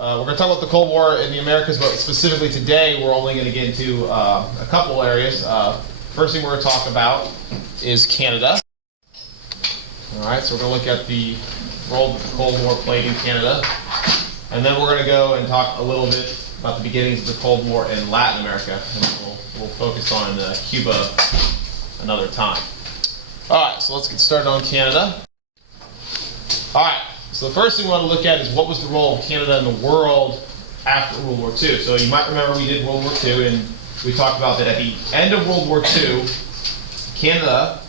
We're going to talk about the Cold War in the Americas, but specifically today we're only going to get into a couple areas. First thing we're going to talk about is Canada. All right, so we're going to look at the role that the Cold War played in Canada. And then we're going to go and talk a little bit about the beginnings of the Cold War in Latin America. And we'll focus on Cuba another time. All right, so let's get started on Canada. All right. So the first thing we want to look at is what was the role of Canada in the world after World War II. So you might remember we did World War II, and we talked about that at the end of World War II, Canada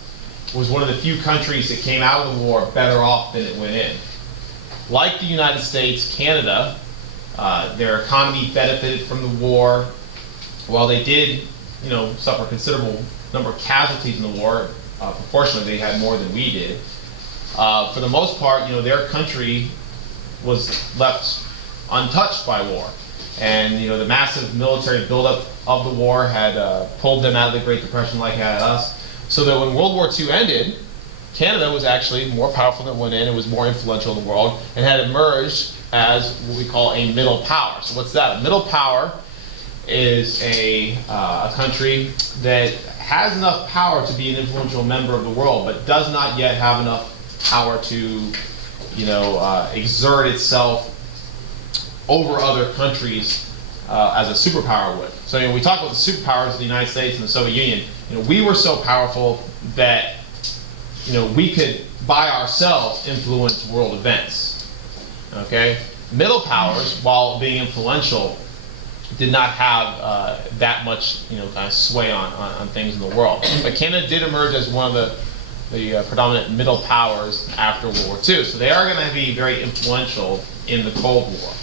was one of the few countries that came out of the war better off than it went in. Like the United States, Canada, their economy benefited from the war. While they did, suffer a considerable number of casualties in the war, proportionally they had more than we did. For the most part, their country was left untouched by war. And, the massive military buildup of the war had pulled them out of the Great Depression like it had us. So that when World War II ended, Canada was actually more powerful than it went in. It was more influential in the world and had emerged as what we call a middle power. So what's that? A middle power is a country that has enough power to be an influential member of the world, but does not yet have enough power to, exert itself over other countries as a superpower would. So when we talk about the superpowers of the United States and the Soviet Union, we were so powerful that we could by ourselves influence world events. Okay, middle powers, while being influential, did not have that much kind of sway on things in the world. But Canada did emerge as one of the predominant middle powers after World War II. So they are going to be very influential in the Cold War.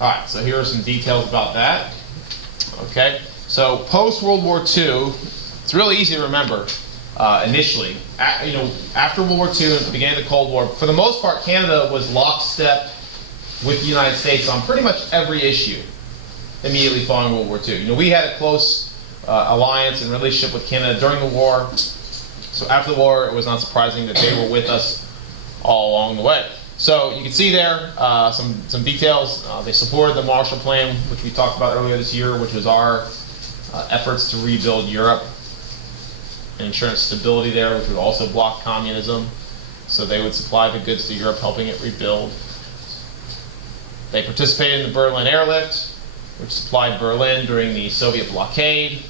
All right, so here are some details about that. Okay, so post-World War II, it's really easy to remember initially. After World War II and at the beginning of the Cold War, for the most part, Canada was lockstep with the United States on pretty much every issue immediately following World War II. We had a close alliance and relationship with Canada during the war. So after the war, it was not surprising that they were with us all along the way. So you can see there some details. They supported the Marshall Plan, which we talked about earlier this year, which was our efforts to rebuild Europe and ensure stability there, which would also block communism. So they would supply the goods to Europe, helping it rebuild. They participated in the Berlin Airlift, which supplied Berlin during the Soviet blockade.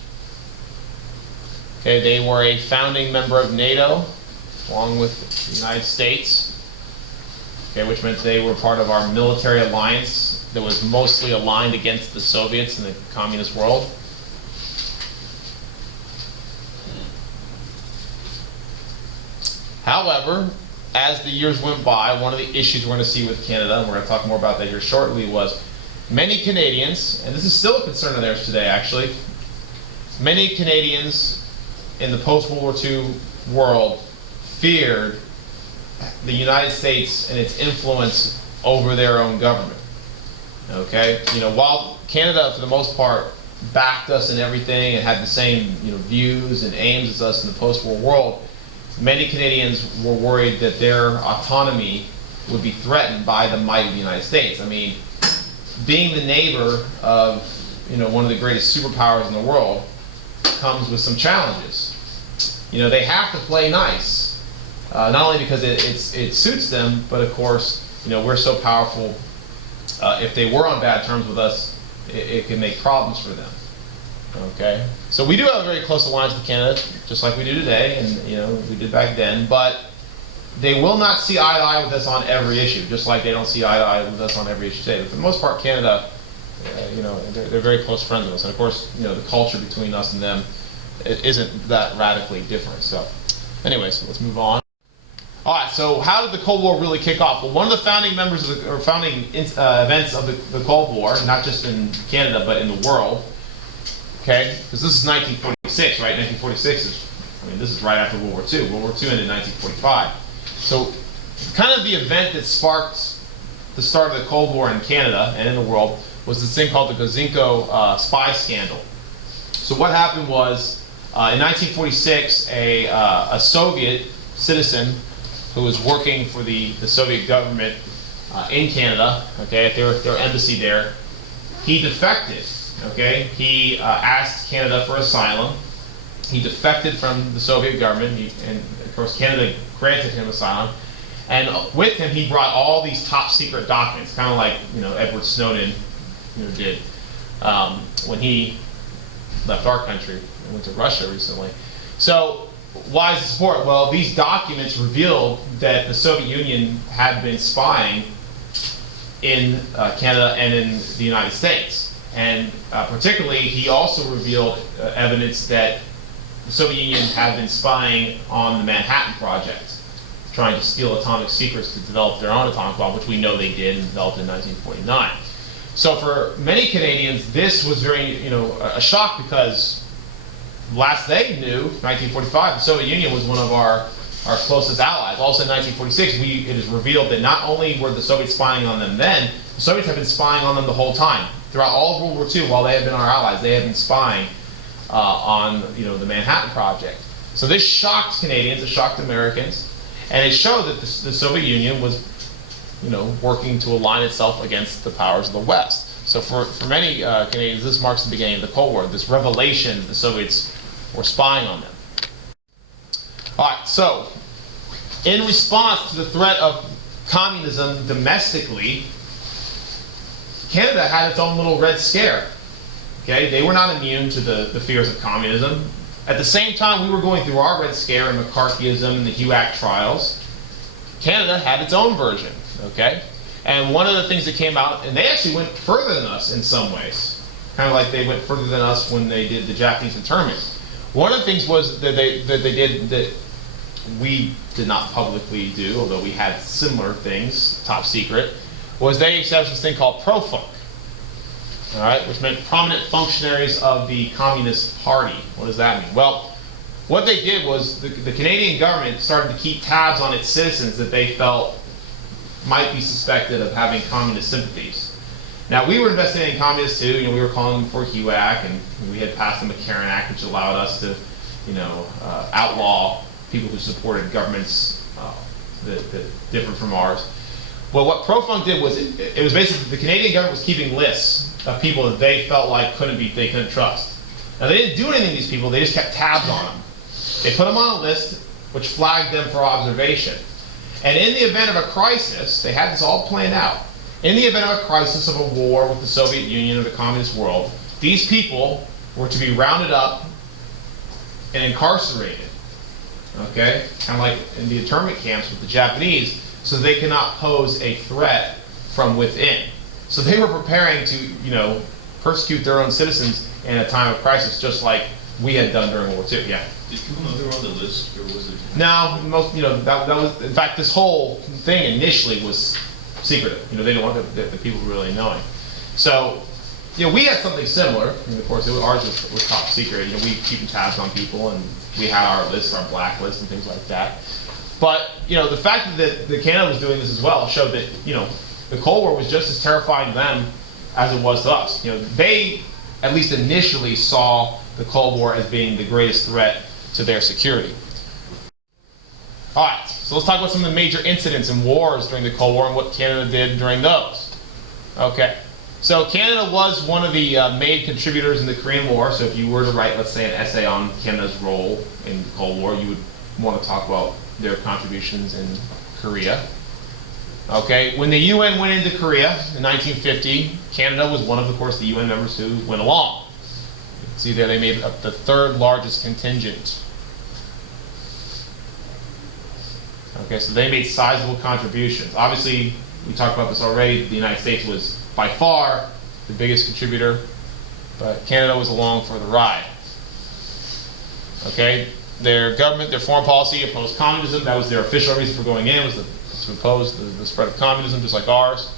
Okay, they were a founding member of NATO, along with the United States, which meant they were part of our military alliance that was mostly aligned against the Soviets and the communist world. However, as the years went by, one of the issues we're going to see with Canada, and we're going to talk more about that here shortly, was many Canadians, and this is still a concern of theirs today actually, many Canadians in the post-World War II world feared the United States and its influence over their own government. Okay, while Canada for the most part backed us in everything and had the same views and aims as us in the post-war world, many Canadians were worried that their autonomy would be threatened by the might of the United States. I mean, being the neighbor of one of the greatest superpowers in the world comes with some challenges. They have to play nice, not only because it suits them, but of course we're so powerful. If they were on bad terms with us, it can make problems for them. Okay, so we do have a very close alliance with Canada, just like we do today, and we did back then. But they will not see eye to eye with us on every issue, just like they don't see eye to eye with us on every issue today. But for the most part, Canada, they're very close friends with us. And of course, the culture between us and them isn't that radically different. So anyways, let's move on. All right, so how did the Cold War really kick off? Well, one of the founding members of or founding events of the Cold War, not just in Canada, but in the world, okay, because this is 1946, right? 1946 is, this is right after World War II. World War II ended in 1945. So kind of the event that sparked the start of the Cold War in Canada and in the world was this thing called the Gouzenko Spy Scandal. So what happened was, in 1946, a Soviet citizen who was working for the Soviet government in Canada, okay, at their embassy there. He defected, okay? He asked Canada for asylum. He defected from the Soviet government, and of course Canada granted him asylum. And with him, he brought all these top secret documents, kind of like Edward Snowden did when he left our country and went to Russia recently. So why is this important? Well, these documents revealed that the Soviet Union had been spying in Canada and in the United States. And particularly, he also revealed evidence that the Soviet Union had been spying on the Manhattan Project, trying to steal atomic secrets to develop their own atomic bomb, which we know they did and developed in 1949. So for many Canadians, this was very, a shock, because last they knew, 1945, the Soviet Union was one of our closest allies. Also in 1946, it is revealed that not only were the Soviets spying on them then, the Soviets had been spying on them the whole time. Throughout all of World War II, while they had been our allies, they had been spying on the Manhattan Project. So this shocked Canadians, it shocked Americans, and it showed that the Soviet Union was working to align itself against the powers of the West. So for many Canadians, this marks the beginning of the Cold War, this revelation that the Soviets were spying on them. All right, so in response to the threat of communism domestically, Canada had its own little Red Scare. Okay, they were not immune to the fears of communism. At the same time we were going through our Red Scare and McCarthyism and the HUAC trials, Canada had its own version. Okay, and one of the things that came out, and they actually went further than us in some ways, kind of like they went further than us when they did the Japanese internment. One of the things was that they did that we did not publicly do, although we had similar things, top secret, was they established this thing called PROFUNC, all right, which meant prominent functionaries of the Communist Party. What does that mean? Well, what they did was the Canadian government started to keep tabs on its citizens that they felt might be suspected of having communist sympathies. Now, we were investigating communists too. We were calling them for HUAC, and we had passed the McCarran Act, which allowed us to, outlaw people who supported governments that differed from ours. Well, what PROFUNC did was it was basically the Canadian government was keeping lists of people that they felt like they couldn't trust. Now, they didn't do anything to these people. They just kept tabs on them. They put them on a list which flagged them for observation. And in the event of a crisis, they had this all planned out. In the event of a crisis of a war with the Soviet Union or the communist world, these people were to be rounded up and incarcerated. Okay? Kind of like in the internment camps with the Japanese, so they cannot pose a threat from within. So they were preparing to, persecute their own citizens in a time of crisis, just like we had done during World War II. Yeah. Did Cuba know they were on the list, or was it? No, that was, in fact, this whole thing initially was secretive. They didn't want the people really knowing. So, we had something similar. And of course, ours was top secret. We keeping tabs on people, and we had our lists, our blacklist, and things like that. But the fact that Canada was doing this as well showed that the Cold War was just as terrifying to them as it was to us. They at least initially saw the Cold War as being the greatest threat to their security. All right, so let's talk about some of the major incidents and wars during the Cold War and what Canada did during those. Okay, so Canada was one of the main contributors in the Korean War. So if you were to write, let's say, an essay on Canada's role in the Cold War, you would want to talk about their contributions in Korea. Okay, when the UN went into Korea in 1950, Canada was one of course, the UN members who went along. See there, they made up the third largest contingent. Okay, so they made sizable contributions. Obviously, we talked about this already, the United States was by far the biggest contributor, but Canada was along for the ride. Okay, their government, their foreign policy opposed communism. That was their official reason for going in, was to oppose the spread of communism, just like ours.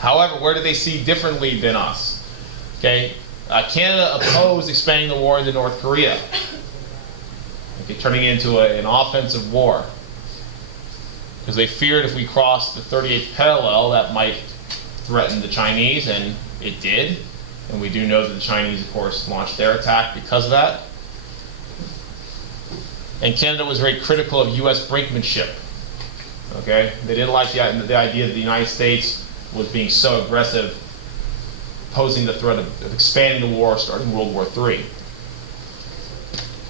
However, where did they see differently than us? Okay, Canada opposed expanding the war into North Korea, okay, turning it into an offensive war, because they feared if we crossed the 38th parallel, that might threaten the Chinese, and it did. And we do know that the Chinese, of course, launched their attack because of that. And Canada was very critical of U.S. brinkmanship. Okay, they didn't like the idea that the United States was being so aggressive, posing the threat of expanding the war, starting World War III.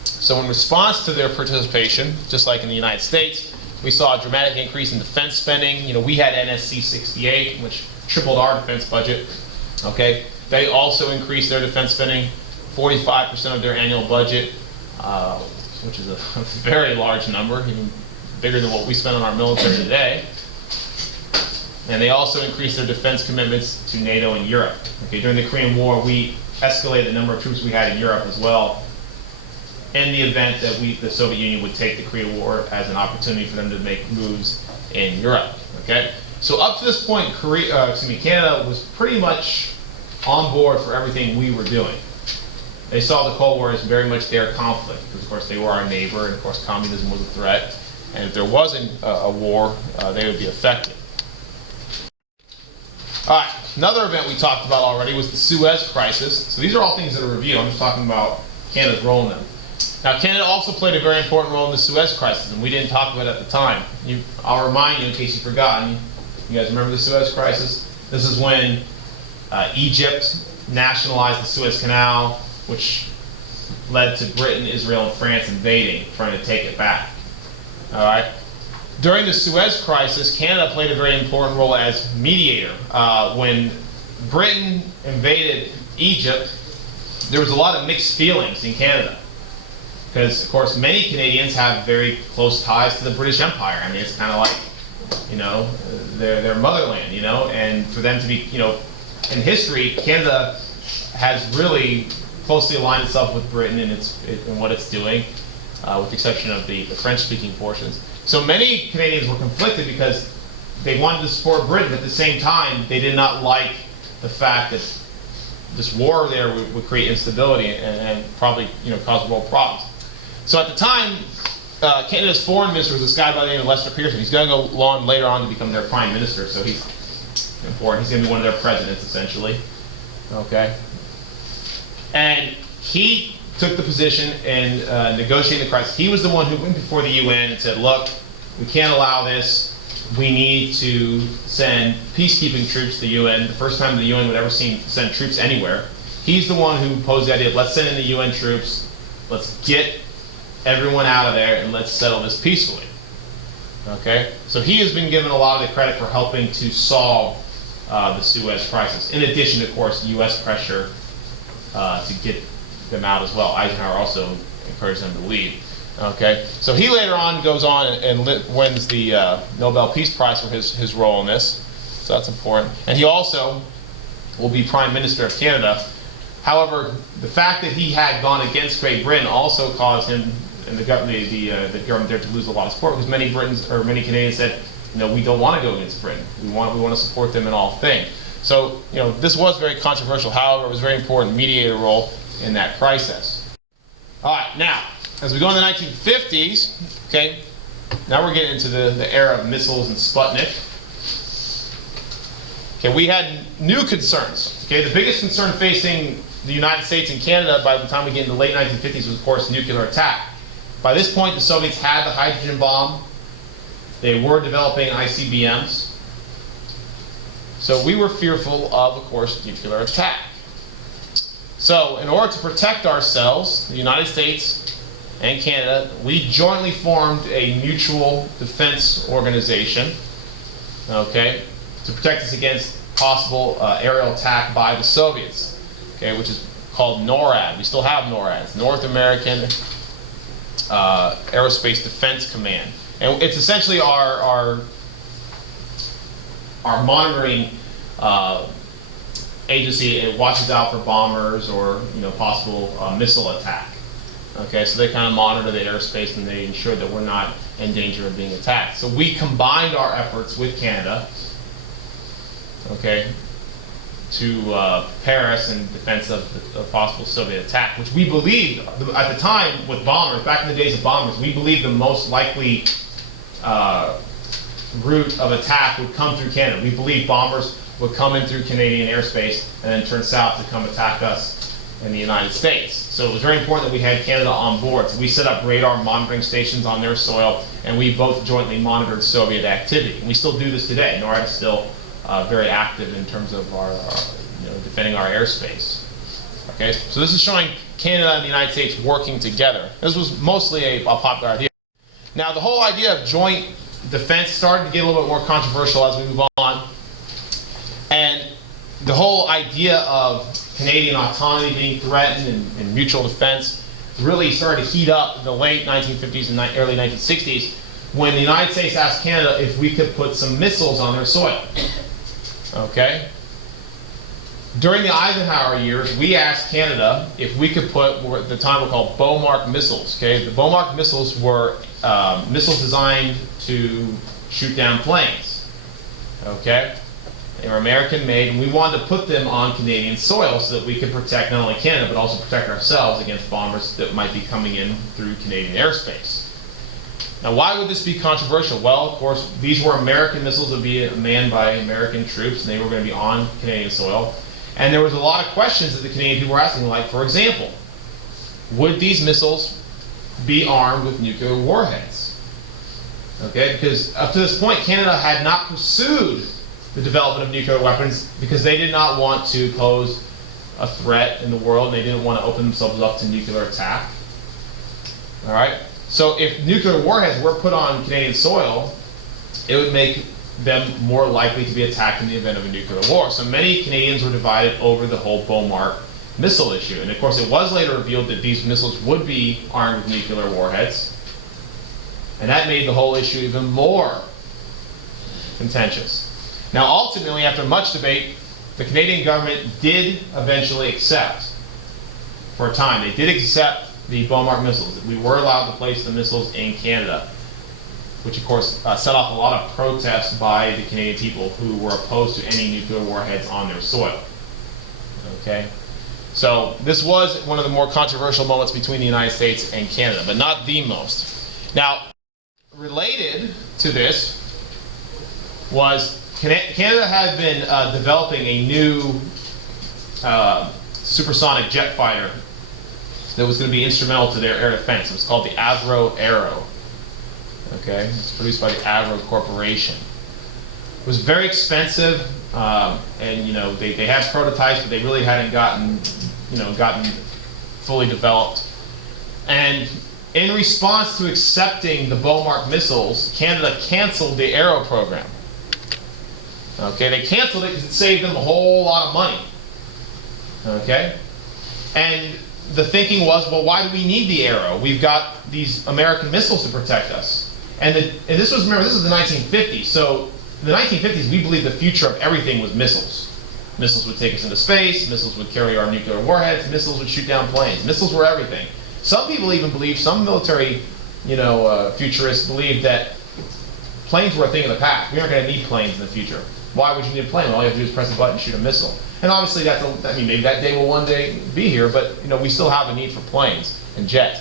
So in response to their participation, just like in the United States, we saw a dramatic increase in defense spending. You know, we had NSC 68, which tripled our defense budget. Okay, they also increased their defense spending, 45% of their annual budget, which is a very large number, even bigger than what we spend on our military today. And they also increased their defense commitments to NATO and Europe. Okay, during the Korean War, we escalated the number of troops we had in Europe as well, in the event that the Soviet Union would take the Korean War as an opportunity for them to make moves in Europe. Okay, so up to this point, Canada was pretty much on board for everything we were doing. They saw the Cold War as very much their conflict, because of course they were our neighbor, and of course communism was a threat, and if there wasn't a war, they would be affected. All right, another event we talked about already was the Suez Crisis. So these are all things that are reviewed. I'm just talking about Canada's role in them. Now, Canada also played a very important role in the Suez Crisis, and we didn't talk about it at the time. I'll remind you in case you've forgotten. You guys remember the Suez Crisis? This is when Egypt nationalized the Suez Canal, which led to Britain, Israel, and France invading, trying to take it back. All right. During the Suez Crisis, Canada played a very important role as mediator. When Britain invaded Egypt, there was a lot of mixed feelings in Canada, because, of course, many Canadians have very close ties to the British Empire. I mean, it's kind of like, you know, their motherland, you know, and for them to be, you know, in history, Canada has really closely aligned itself with Britain in what it's doing, with the exception of the French-speaking portions. So many Canadians were conflicted because they wanted to support Britain, but at the same time, they did not like the fact that this war there would create instability and probably, you know, cause world problems. So at the time, Canada's foreign minister was this guy by the name of Lester Pearson. He's going to go on later on to become their prime minister, so he's important. He's going to be one of their presidents, essentially. Okay. And he took the position in negotiating the crisis. He was the one who went before the UN and said, look, we can't allow this. We need to send peacekeeping troops to the UN. The first time the UN would ever send troops anywhere. He's the one who posed the idea of let's send in the UN troops, let's get everyone out of there, and let's settle this peacefully. Okay? So he has been given a lot of the credit for helping to solve the Suez Crisis. In addition, of course, US pressure to get them out as well. Eisenhower also encouraged them to leave. Okay, so he later on goes on and wins the Nobel Peace Prize for his role in this. So that's important. And he also will be Prime Minister of Canada. However, the fact that he had gone against Great Britain also caused him and the government there to lose a lot of support, because many Canadians said, you know, we don't want to go against Britain. We want to support them in all things. So, you know, this was very controversial. However, it was a very important mediator role in that crisis. All right, now, as we go in the 1950s, okay, now we're getting into the era of missiles and Sputnik. Okay, we had new concerns. Okay, the biggest concern facing the United States and Canada by the time we get into the late 1950s was, of course, nuclear attack. By this point, the Soviets had the hydrogen bomb. They were developing ICBMs. So we were fearful of course, nuclear attack. So in order to protect ourselves, the United States and Canada, we jointly formed a mutual defense organization, okay, to protect us against possible aerial attack by the Soviets, okay, which is called NORAD. We still have NORAD. It's North American Aerospace Defense Command. And it's essentially our monitoring agency. It watches out for bombers or, you know, possible missile attack. Okay, so they kind of monitor the airspace and they ensure that we're not in danger of being attacked. So we combined our efforts with Canada, okay, to prepare us in defense of the possible Soviet attack, which we believed at the time with bombers, back in the days of bombers, we believed the most likely route of attack would come through Canada. We believed bombers would come in through Canadian airspace and then turn south to come attack us and the United States. So it was very important that we had Canada on board. So we set up radar monitoring stations on their soil, and we both jointly monitored Soviet activity. And we still do this today. NORAD is still very active in terms of our defending our airspace. Okay, so this is showing Canada and the United States working together. This was mostly a popular idea. Now, the whole idea of joint defense started to get a little bit more controversial as we move on. And the whole idea of Canadian autonomy being threatened and mutual defense really started to heat up in the late 1950s and early 1960s when the United States asked Canada if we could put some missiles on their soil. Okay? During the Eisenhower years, we asked Canada if we could put what at the time were called BOMARC missiles. Okay? The BOMARC missiles were missiles designed to shoot down planes. Okay? They were American-made, and we wanted to put them on Canadian soil so that we could protect not only Canada, but also protect ourselves against bombers that might be coming in through Canadian airspace. Now, why would this be controversial? Well, of course, these were American missiles that would be manned by American troops, and they were going to be on Canadian soil. And there was a lot of questions that the Canadian people were asking, like, for example, would these missiles be armed with nuclear warheads? Okay, because up to this point, Canada had not pursued the development of nuclear weapons because they did not want to pose a threat in the world, and they didn't want to open themselves up to nuclear attack. All right? So if nuclear warheads were put on Canadian soil, it would make them more likely to be attacked in the event of a nuclear war. So many Canadians were divided over the whole BOMARC missile issue. And of course, it was later revealed that these missiles would be armed with nuclear warheads. And that made the whole issue even more contentious. Now, ultimately, after much debate, the Canadian government did eventually accept, for a time, they did accept the BOMARC missiles. We were allowed to place the missiles in Canada, which of course set off a lot of protests by the Canadian people who were opposed to any nuclear warheads on their soil. Okay? So this was one of the more controversial moments between the United States and Canada, but not the most. Now, related to this was Canada had been developing a new supersonic jet fighter that was going to be instrumental to their air defense. It was called the AVRO Arrow. Okay, it's produced by the AVRO Corporation. It was very expensive, and they had prototypes, but they really hadn't gotten fully developed. And in response to accepting the BOMARC missiles, Canada canceled the Arrow program. Okay, they canceled it because it saved them a whole lot of money. Okay, and the thinking was, well, why do we need the Arrow? We've got these American missiles to protect us. And this was, remember, this is the 1950s. So in the 1950s, we believed the future of everything was missiles. Missiles would take us into space. Missiles would carry our nuclear warheads. Missiles would shoot down planes. Missiles were everything. Some people even believe, some military, futurists believe that planes were a thing of the past. We aren't going to need planes in the future. Why would you need a plane? All you have to do is press a button and shoot a missile. And obviously, maybe that day will one day be here, but we still have a need for planes and jets.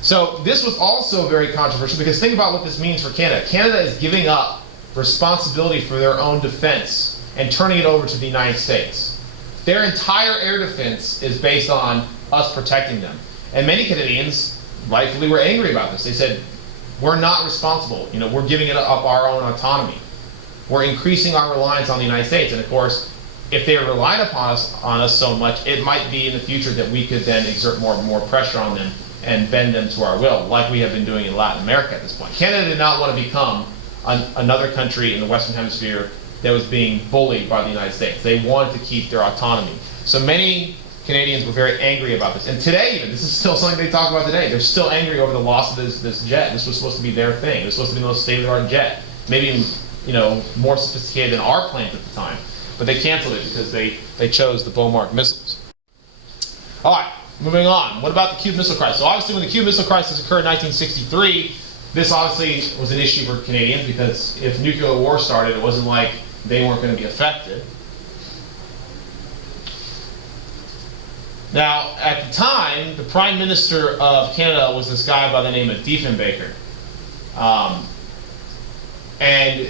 So this was also very controversial because think about what this means for Canada. Canada is giving up responsibility for their own defense and turning it over to the United States. Their entire air defense is based on us protecting them. And many Canadians rightfully were angry about this. They said, we're not responsible. We're giving it up our own autonomy. We're increasing our reliance on the United States. And of course, if they relied upon us so much, it might be in the future that we could then exert more pressure on them and bend them to our will, like we have been doing in Latin America at this point. Canada did not want to become another country in the Western Hemisphere that was being bullied by the United States. They wanted to keep their autonomy. So many Canadians were very angry about this. And today even, this is still something they talk about today. They're still angry over the loss of this jet. This was supposed to be their thing. It was supposed to be the most state-of-the-art jet. Maybe even more sophisticated than our planes at the time. But they canceled it because they chose the BOMARC missiles. All right. Moving on, what about the Cuban Missile Crisis? So obviously when the Cuban Missile Crisis occurred in 1963, this obviously was an issue for Canadians because if nuclear war started, it wasn't like they weren't going to be affected. Now, at the time, the Prime Minister of Canada was this guy by the name of Diefenbaker. And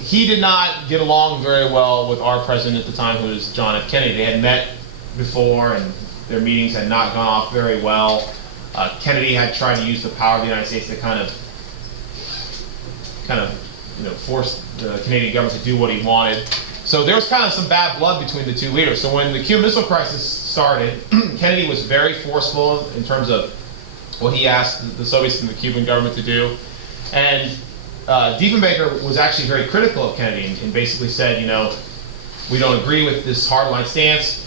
he did not get along very well with our president at the time, who was John F. Kennedy. They had met before, and their meetings had not gone off very well. Kennedy had tried to use the power of the United States to kind of force the Canadian government to do what he wanted. So there was kind of some bad blood between the two leaders. So when the Cuban Missile Crisis started, Kennedy was very forceful in terms of what he asked the Soviets and the Cuban government to do. And Diefenbaker was actually very critical of Kennedy and basically said, we don't agree with this hardline stance.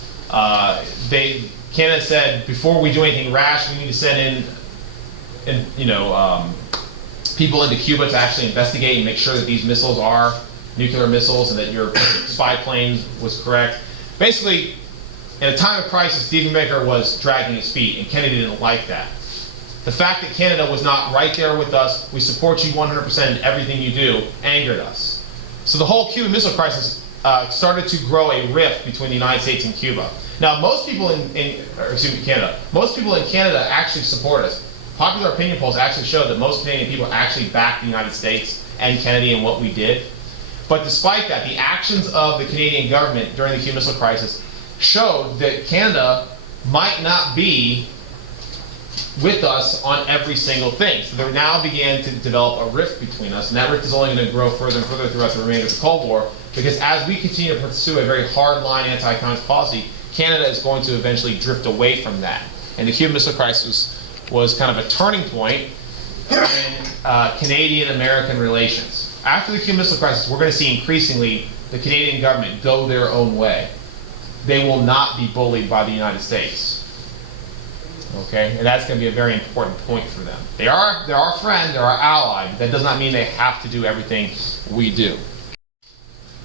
Canada said, before we do anything rash, we need to send in people into Cuba to actually investigate and make sure that these missiles are nuclear missiles and that your spy plane was correct. Basically, in a time of crisis, Diefenbaker was dragging his feet, and Kennedy didn't like that. The fact that Canada was not right there with us, we support you 100% in everything you do, angered us. So the whole Cuban Missile Crisis started to grow a rift between the United States and Cuba. Now, most people Canada. Most people in Canada actually support us. Popular opinion polls actually show that most Canadian people actually back the United States and Kennedy and what we did. But despite that, the actions of the Canadian government during the Cuban Missile Crisis showed that Canada might not be with us on every single thing. So there now began to develop a rift between us, and that rift is only going to grow further and further throughout the remainder of the Cold War, because as we continue to pursue a very hard-line anti-communist policy, Canada is going to eventually drift away from that. And the Cuban Missile Crisis was kind of a turning point in Canadian-American relations. After the Cuban Missile Crisis, we're going to see increasingly the Canadian government go their own way. They will not be bullied by the United States. Okay, and that's going to be a very important point for them. They're our friend, they're our ally, but that does not mean they have to do everything we do.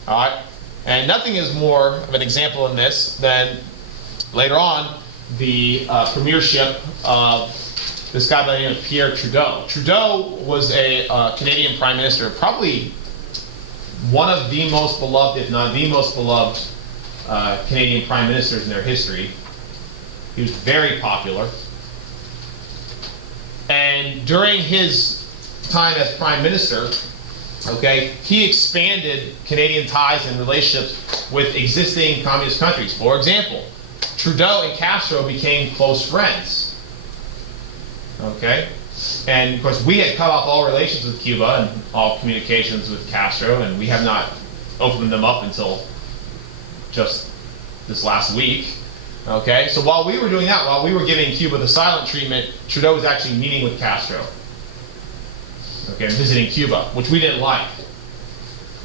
All right, and nothing is more of an example in this than later on the premiership of this guy by the name of Pierre Trudeau. Trudeau was a Canadian Prime Minister, probably one of the most beloved, if not the most beloved, Canadian Prime Ministers in their history. He was very popular. And during his time as Prime Minister, okay, he expanded Canadian ties and relationships with existing communist countries. For example, Trudeau and Castro became close friends. Okay? And of course, we had cut off all relations with Cuba and all communications with Castro, and we have not opened them up until just this last week. Okay, so while we were doing that, while we were giving Cuba the silent treatment, Trudeau was actually meeting with Castro. Okay, and visiting Cuba, which we didn't like.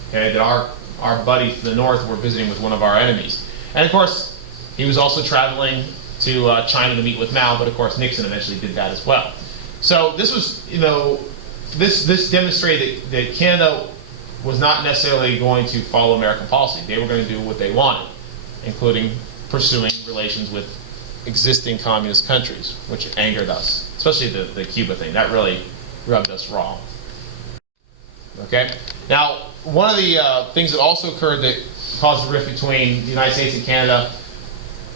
Okay, that our buddies to the north were visiting with one of our enemies. And of course, he was also traveling to China to meet with Mao, but of course Nixon eventually did that as well. So this was, this demonstrated that Canada was not necessarily going to follow American policy. They were going to do what they wanted, including pursuing relations with existing communist countries, which angered us, especially the Cuba thing. That really rubbed us wrong. Okay? Now, one of the things that also occurred that caused a rift between the United States and Canada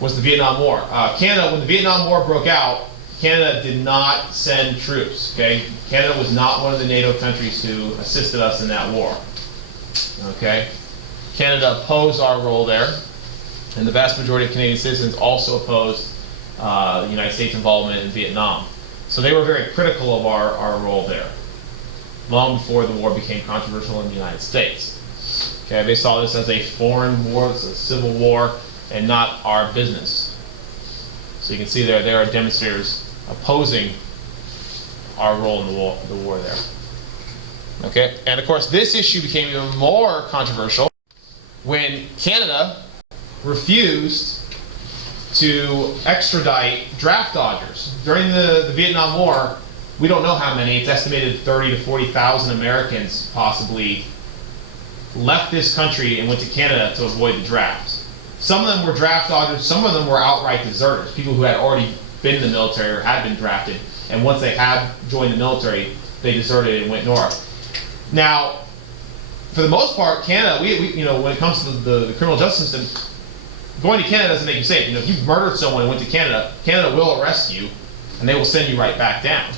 was the Vietnam War. When the Vietnam War broke out, Canada did not send troops. Okay? Canada was not one of the NATO countries who assisted us in that war. Okay? Canada opposed our role there. And the vast majority of Canadian citizens also opposed the United States involvement in Vietnam. So they were very critical of our role there, long before the war became controversial in the United States. Okay, they saw this as a foreign war, it's a civil war, and not our business. So you can see there are demonstrators opposing our role in the war there. Okay, and of course this issue became even more controversial when Canada refused to extradite draft dodgers. During the Vietnam War, we don't know how many, it's estimated 30 to 40,000 Americans possibly left this country and went to Canada to avoid the drafts. Some of them were draft dodgers, some of them were outright deserters, people who had already been in the military or had been drafted, and once they had joined the military, they deserted and went north. Now, for the most part, Canada, when it comes to the criminal justice system, going to Canada doesn't make you safe. If you've murdered someone and went to Canada, Canada will arrest you, and they will send you right back down.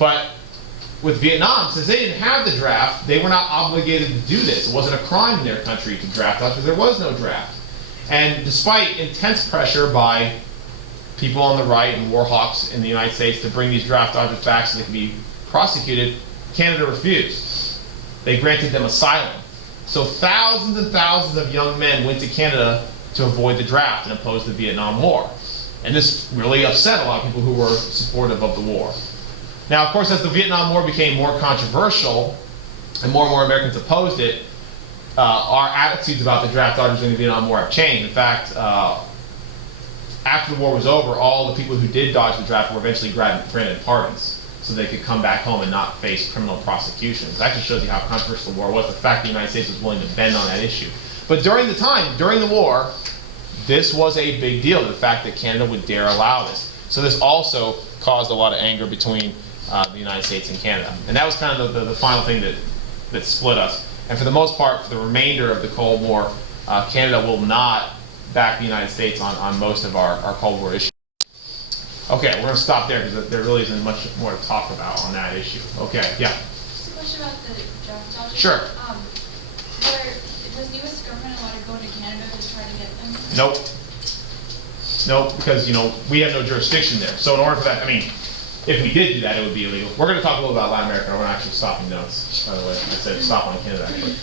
But with Vietnam, since they didn't have the draft, they were not obligated to do this. It wasn't a crime in their country to draft us because there was no draft. And despite intense pressure by people on the right and war hawks in the United States to bring these draft dodgers back so they could be prosecuted, Canada refused. They granted them asylum. So thousands and thousands of young men went to Canada to avoid the draft and oppose the Vietnam War. And this really upset a lot of people who were supportive of the war. Now, of course, as the Vietnam War became more controversial and more Americans opposed it, our attitudes about the draft dodgers during the Vietnam War have changed. In fact, after the war was over, all the people who did dodge the draft were eventually granted pardons so they could come back home and not face criminal prosecutions. It actually shows you how controversial the war was, the fact the United States was willing to bend on that issue. But during the war, this was a big deal, the fact that Canada would dare allow this. So this also caused a lot of anger between the United States and Canada. And that was kind of the final thing that split us. And for the most part, for the remainder of the Cold War, Canada will not back the United States on most of our Cold War issues. Okay, we're going to stop there because there really isn't much more to talk about on that issue. Okay, yeah? Just a question about the draft dodgers. Sure. Was the U.S. government allowed to go into Canada to try to get them? Nope. Nope, because, we have no jurisdiction there. So in order for that, if we did do that, it would be illegal. We're going to talk a little about Latin America. We're not actually stopping notes, by the way. I said stop on Canada, actually.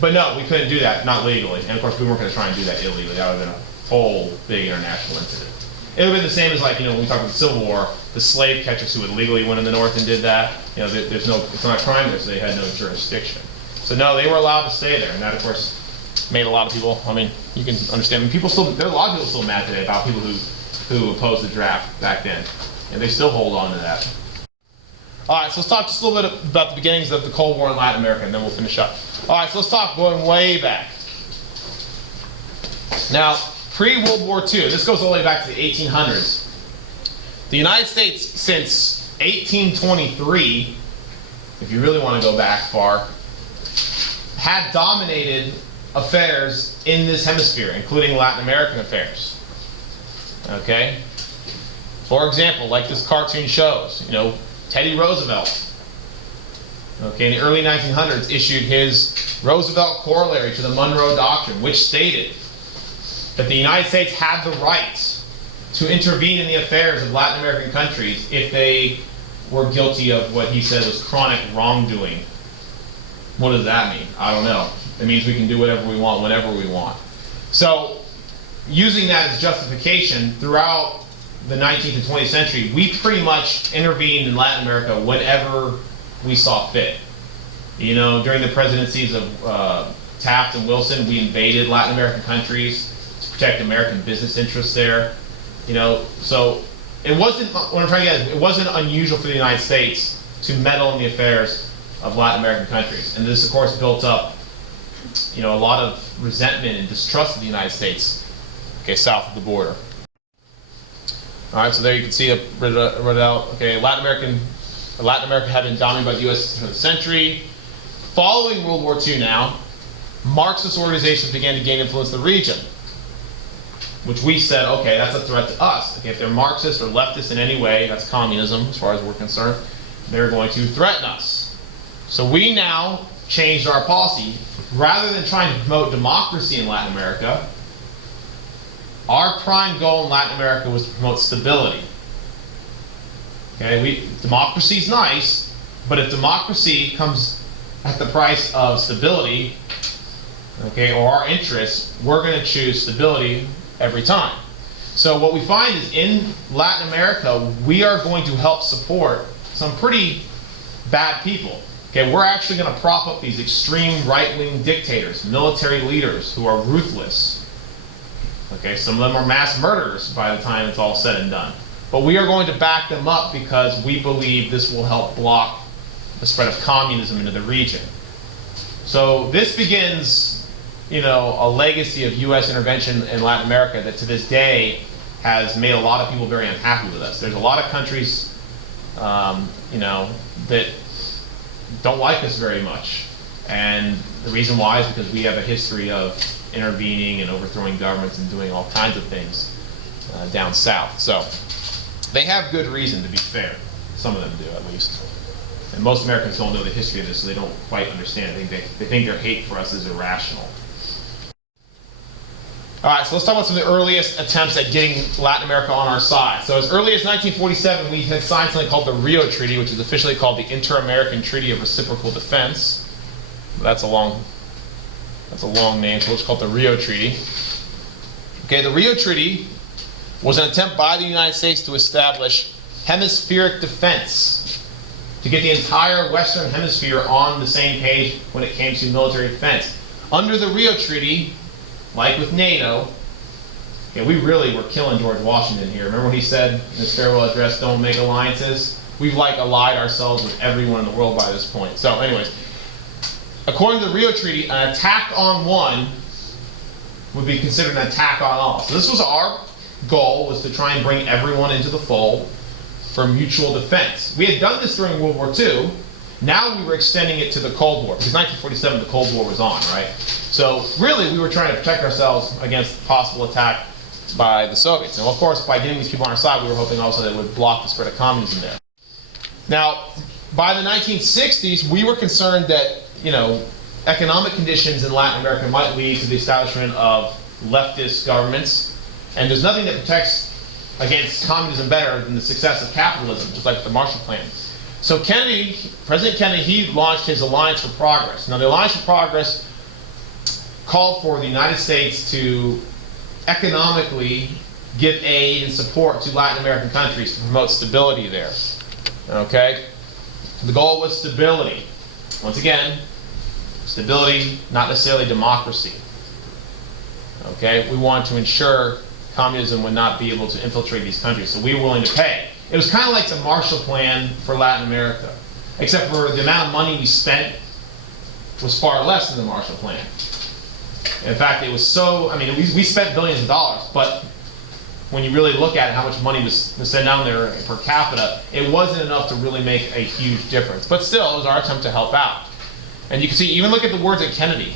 But no, we couldn't do that, not legally. And of course, we weren't going to try and do that illegally. That would have been a whole big international incident. It would have been the same as when we talk about the Civil War, the slave catchers who would legally went in the North and did that. It's not crime there, so they had no jurisdiction. So no, they were allowed to stay there, and that of course made a lot of people. You can understand. There are a lot of people still mad today about people who opposed the draft back then, and they still hold on to that. All right, so let's talk just a little bit about the beginnings of the Cold War in Latin America, and then we'll finish up. All right, so let's talk going way back. Now, pre-World War II, this goes all the way back to the 1800s. The United States, since 1823, if you really want to go back far, had dominated affairs in this hemisphere, including Latin American affairs. Okay? For example, like this cartoon shows, Teddy Roosevelt, in the early 1900s, issued his Roosevelt Corollary to the Monroe Doctrine, which stated that the United States had the right to intervene in the affairs of Latin American countries if they were guilty of what he said was chronic wrongdoing. What does that mean? I don't know. It means we can do whatever we want, whenever we want. So, using that as justification, throughout the 19th and 20th century, we pretty much intervened in Latin America whenever we saw fit. During the presidencies of Taft and Wilson, we invaded Latin American countries to protect American business interests there. So it wasn't, what I'm trying to get at, it wasn't unusual for the United States to meddle in the affairs of Latin American countries. And this, of course, built up, a lot of resentment and distrust of the United States, south of the border. All right, so there you can see, read it out. Okay, Latin America had been dominated by the U.S. for the century. Following World War II now, Marxist organizations began to gain influence in the region, which we said, okay, that's a threat to us. Okay, if they're Marxist or leftist in any way, that's communism as far as we're concerned, they're going to threaten us. So we now changed our policy. Rather than trying to promote democracy in Latin America, our prime goal in Latin America was to promote stability. Okay, democracy's nice, but if democracy comes at the price of stability, or our interests, we're going to choose stability every time. So what we find is in Latin America, we are going to help support some pretty bad people. Okay, we're actually going to prop up these extreme right-wing dictators, military leaders who are ruthless. Okay, some of them are mass murderers by the time it's all said and done. But we are going to back them up because we believe this will help block the spread of communism into the region. So this begins, a legacy of U.S. intervention in Latin America that to this day has made a lot of people very unhappy with us. There's a lot of countries, that don't like us very much. And the reason why is because we have a history of intervening and overthrowing governments and doing all kinds of things down south. So they have good reason, to be fair. Some of them do, at least. And most Americans don't know the history of this, so they don't quite understand. They think their hate for us is irrational. All right, so let's talk about some of the earliest attempts at getting Latin America on our side. So as early as 1947, we had signed something called the Rio-Treaty, which is officially called the Inter-American Treaty of Reciprocal Defense. That's a long name, so it's called the Rio-Treaty. Okay, the Rio-Treaty was an attempt by the United States to establish hemispheric defense, to get the entire Western Hemisphere on the same page when it came to military defense. Under the Rio-Treaty, like with NATO, okay, we really were killing George Washington here. Remember when he said in his farewell address, don't make alliances? We've like allied ourselves with everyone in the world by this point. So anyways, according to the Rio-Treaty, an attack on one would be considered an attack on all. So this was our goal, was to try and bring everyone into the fold for mutual defense. We had done this during World War II. Now we were extending it to the Cold War, because 1947 the Cold War was on, right? So really we were trying to protect ourselves against possible attack by the Soviets. And of course, by getting these people on our side, we were hoping also that it would block the spread of communism there. Now, by the 1960s, we were concerned that, economic conditions in Latin America might lead to the establishment of leftist governments. And there's nothing that protects against communism better than the success of capitalism, just like the Marshall Plan. So President Kennedy, he launched his Alliance for Progress. Now the Alliance for Progress called for the United States to economically give aid and support to Latin American countries to promote stability there. Okay? The goal was stability. Once again, stability, not necessarily democracy. Okay? We wanted to ensure communism would not be able to infiltrate these countries, so we were willing to pay. It was kind of like the Marshall Plan for Latin America, except for the amount of money we spent was far less than the Marshall Plan. In fact, it was so, we spent billions of dollars, but when you really look at it, how much money was sent down there per capita, it wasn't enough to really make a huge difference. But still, it was our attempt to help out. And you can see, even look at the words of Kennedy.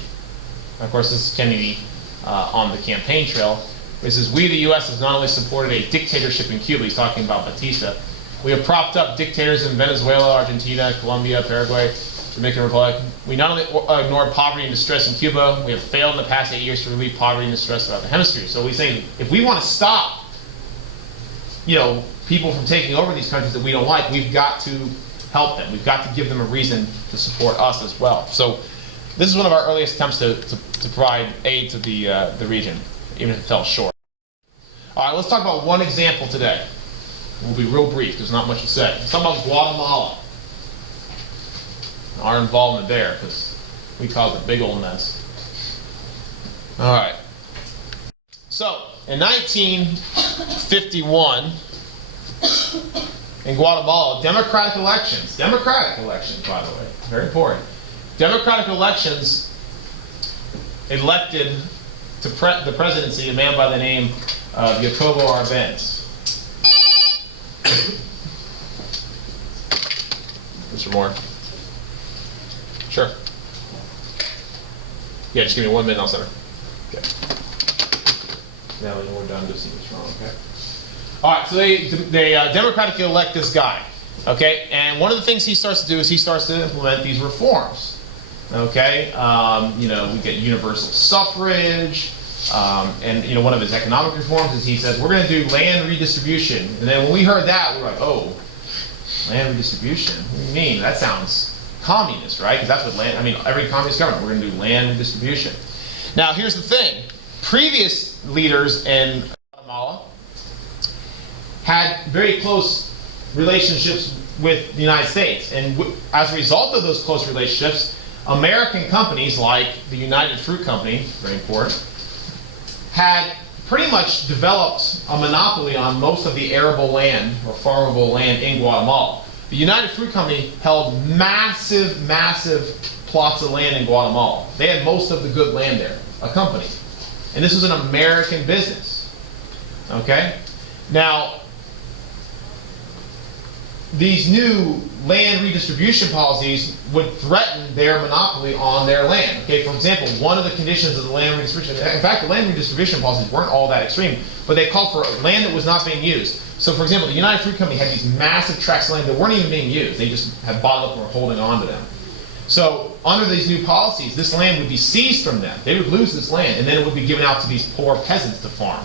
Of course, this is Kennedy on the campaign trail. It says, we, the U.S., has not only supported a dictatorship in Cuba, he's talking about Batista, we have propped up dictators in Venezuela, Argentina, Colombia, Paraguay, Dominican Republic. We not only ignored poverty and distress in Cuba, we have failed in the past 8 years to relieve poverty and distress throughout the hemisphere. So we're saying, if we want to stop, people from taking over these countries that we don't like, we've got to help them. We've got to give them a reason to support us as well. So this is one of our earliest attempts to provide aid to the region, even if it fell short. All right, let's talk about one example today. We'll be real brief. There's not much to say. Let's talk about Guatemala. Our involvement there, because we caused a big old mess. All right. So, in 1951, in Guatemala, democratic elections, by the way, very important. Democratic elections elected to the presidency a man by the name of Jacobo Arbenz. Mr. Moore? Sure. Yeah, just give me 1 minute, I'll center. Okay. Now when we're done, just see what's wrong, okay? All right, so they democratically elect this guy, okay? And one of the things he starts to do is he starts to implement these reforms, okay? We get universal suffrage, and one of his economic reforms is he says, we're going to do land redistribution. And then when we heard that, we were like, oh, land redistribution? What do you mean? That sounds communist, right? Because that's what every communist government, we're going to do land redistribution. Now, here's the thing. Previous leaders in Guatemala had very close relationships with the United States. And as a result of those close relationships, American companies like the United Fruit Company, very important, had pretty much developed a monopoly on most of the arable land or farmable land in Guatemala. The United Fruit Company held massive plots of land in Guatemala. They had most of the good land there, a company. And this was an American business. Okay? Now, these new land redistribution policies would threaten their monopoly on their land. Okay, for example, one of the conditions of the land redistribution, in fact, the land redistribution policies weren't all that extreme, but they called for land that was not being used. So, for example, the United Fruit Company had these massive tracts of land that weren't even being used. They just had bought up and were holding on to them. So under these new policies, this land would be seized from them. They would lose this land, and then it would be given out to these poor peasants to farm.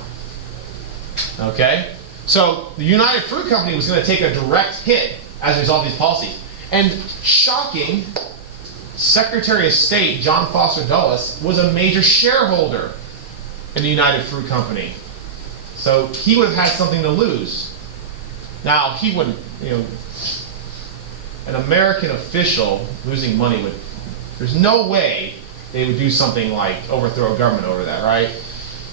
Okay? So the United Fruit Company was going to take a direct hit as a result of these policies. And shocking, Secretary of State John Foster Dulles was a major shareholder in the United Fruit Company. So he would have had something to lose. Now, he wouldn't, an American official losing money would, there's no way they would do something like overthrow a government over that, right?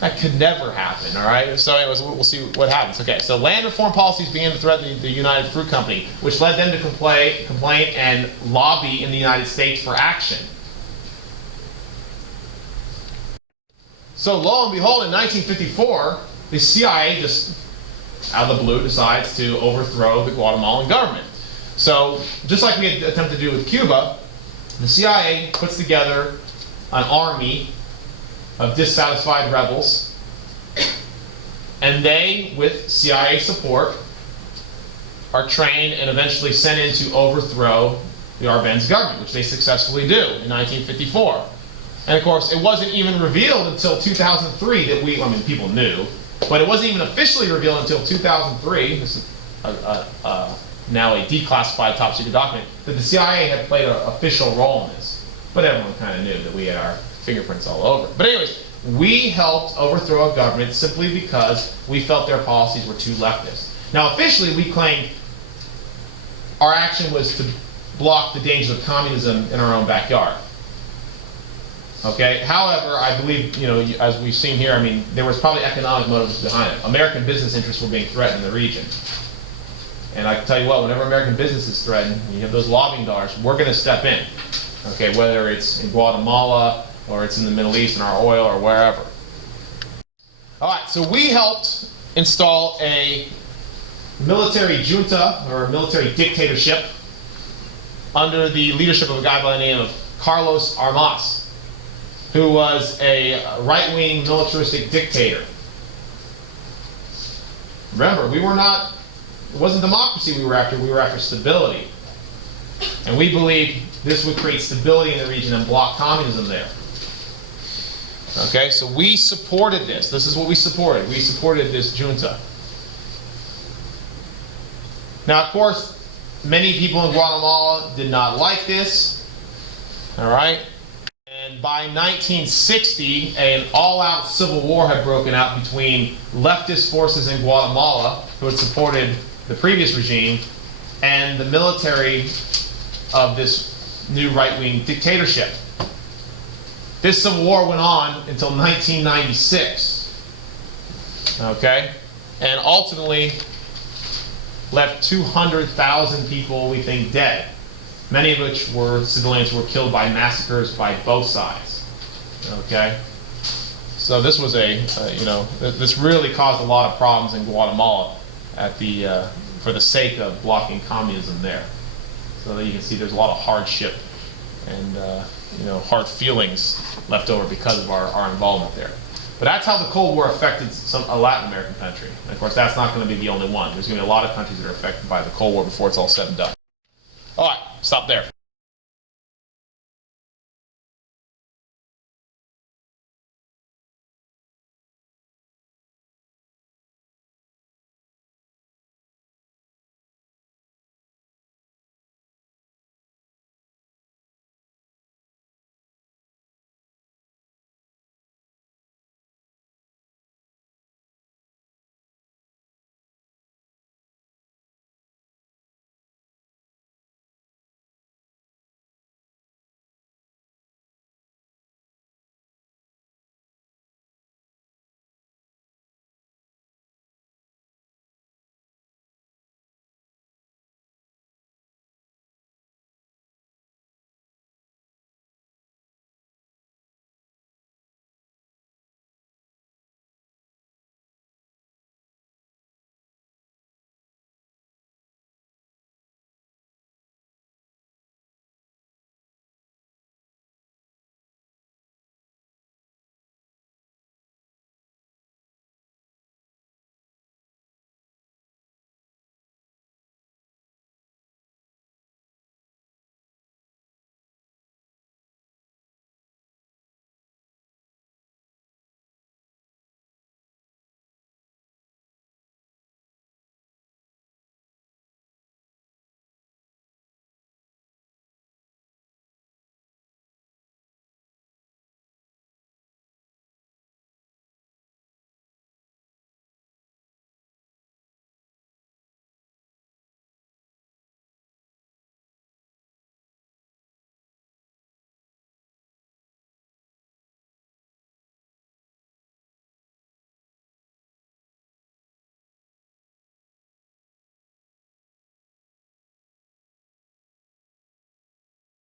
That could never happen, all right? So anyways, we'll see what happens. Okay, so land reform policies began to threaten the United Fruit Company, which led them to complain and lobby in the United States for action. So lo and behold, in 1954, the CIA just, out of the blue, decides to overthrow the Guatemalan government. So just like we had attempted to do with Cuba, the CIA puts together an army of dissatisfied rebels, and they, with CIA support, are trained and eventually sent in to overthrow the Arbenz government, which they successfully do in 1954. And of course, it wasn't even revealed until 2003 that people knew, but it wasn't even officially revealed until 2003, this is now a declassified top secret document, that the CIA had played an official role in this. But everyone kind of knew that we had our fingerprints all over. But anyways, we helped overthrow a government simply because we felt their policies were too leftist. Now officially we claimed our action was to block the dangers of communism in our own backyard. Okay, however, I believe, as we've seen here, there was probably economic motives behind it. American business interests were being threatened in the region. And I can tell you what, whenever American business is threatened, you have those lobbying dollars, we're going to step in. Okay, whether it's in Guatemala or it's in the Middle East in our oil or wherever. All right, so we helped install a military junta or a military dictatorship under the leadership of a guy by the name of Carlos Armas, who was a right-wing militaristic dictator. Remember, it wasn't democracy we were after stability. And we believed this would create stability in the region and block communism there. Okay, so we supported this. This is what we supported. We supported this junta. Now, of course, many people in Guatemala did not like this. All right? And by 1960, an all-out civil war had broken out between leftist forces in Guatemala, who had supported the previous regime, and the military of this new right-wing dictatorship. This civil war went on until 1996. Okay? And ultimately left 200,000 people, we think, dead. Many of which were civilians who were killed by massacres by both sides. Okay? So this was this really caused a lot of problems in Guatemala for the sake of blocking communism there. So that you can see there's a lot of hardship and hard feelings left over because of our involvement there. But that's how the Cold War affected a Latin American country. And of course, that's not going to be the only one. There's going to be a lot of countries that are affected by the Cold War before it's all said and done. All right, stop there.